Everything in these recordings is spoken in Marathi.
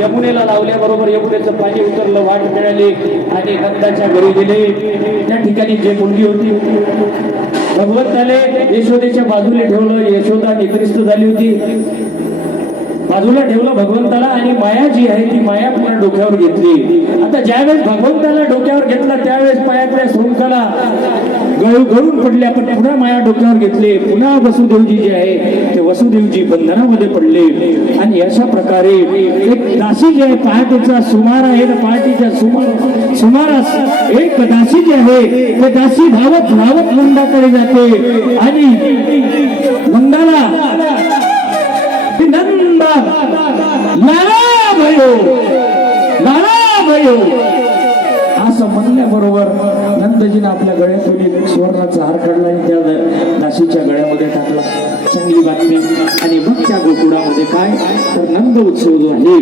यमुनेला लावल्याबरोबर यमुनेचं पाणी उतरलं, वाट मिळाली आणि नंदाच्या घरी गेले। त्या ठिकाणी जे मुलगी होती भगवंताने यशोदेच्या बाजूला ठेवलं। यशोदा निद्रिस्त झाली होती, बाजूला ठेवलं भगवंताला आणि माया जी आहे ती माया पुन्हा डोक्यावर घेतली। आता ज्यावेळेस भगवंताला डोक्यावर घेतला त्यावेळेस पायातल्या शृंखला गळून पडल्या, पण पुन्हा माया डोक्यावर घेतले। पुन्हा वसुदेवजी जे आहे ते वसुदेवजी बंधनामध्ये पडले आणि अशा प्रकारे एक दासी जी आहे, पहाटेचा सुमार आहे ना, पहाटेच्या सुमारास एक दासी जी आहे ते दासी धावत धावत नंदाकडे जाते आणि नंदाला नंदा नारा भयो असं म्हणल्याबरोबर नंदजीने आपल्या गळ्यातून एक सुवर्णाचा हार काढला आणि त्या दासीच्या गळ्यामध्ये टाकला। चांगली बातमी। आणि मग त्या गोकुळामध्ये काय तर नंद उत्सव जो आहे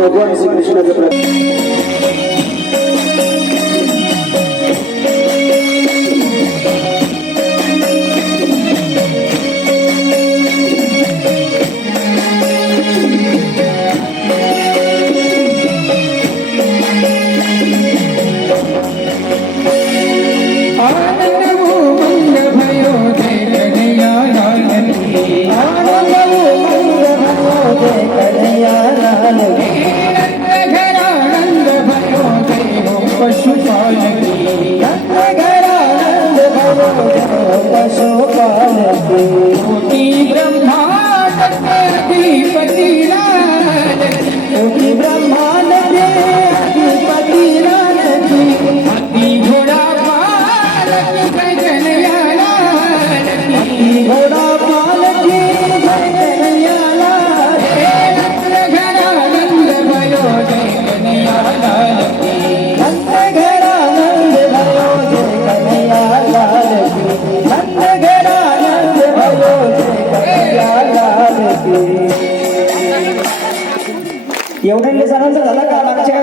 भगवान श्री कृष्णाचे एवढ्या जणांचा झाला का?